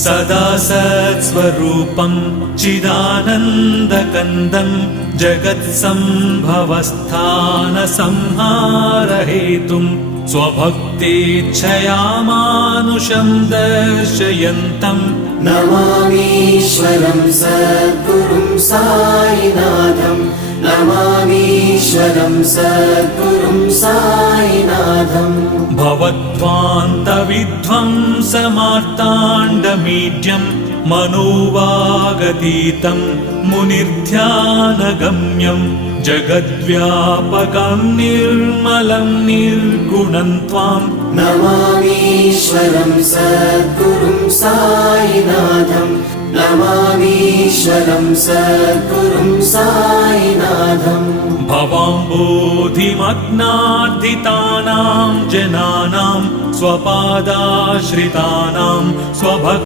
सदा सत्स्वरूपं चिदानन्दकन्दं जगत्सम्भवस्थानसंहारहेतुं स्वभक्तेच्छया मानुषं दर्शयन्तं नमामीश्वरं सद्गुरुं साईनाथं नमामीश्वरं सद्गुरुं साईनाथं भवद्ध्वान्तविध्वंसमार्ताण्डमीड्यं मनोवागतीतं मुनिर्ध्यानगम्यं जगद्व्यापकं निर्मलं निर्गुणं त्वां नमामीश्वरं सद्गुरुं साईनाथं नमामीश्वरं सद्गुरुं साईनाथं भवाम्बोधिमग्नार्दितानां जनानां स्वपादाश्रितानां स्वभक्तानां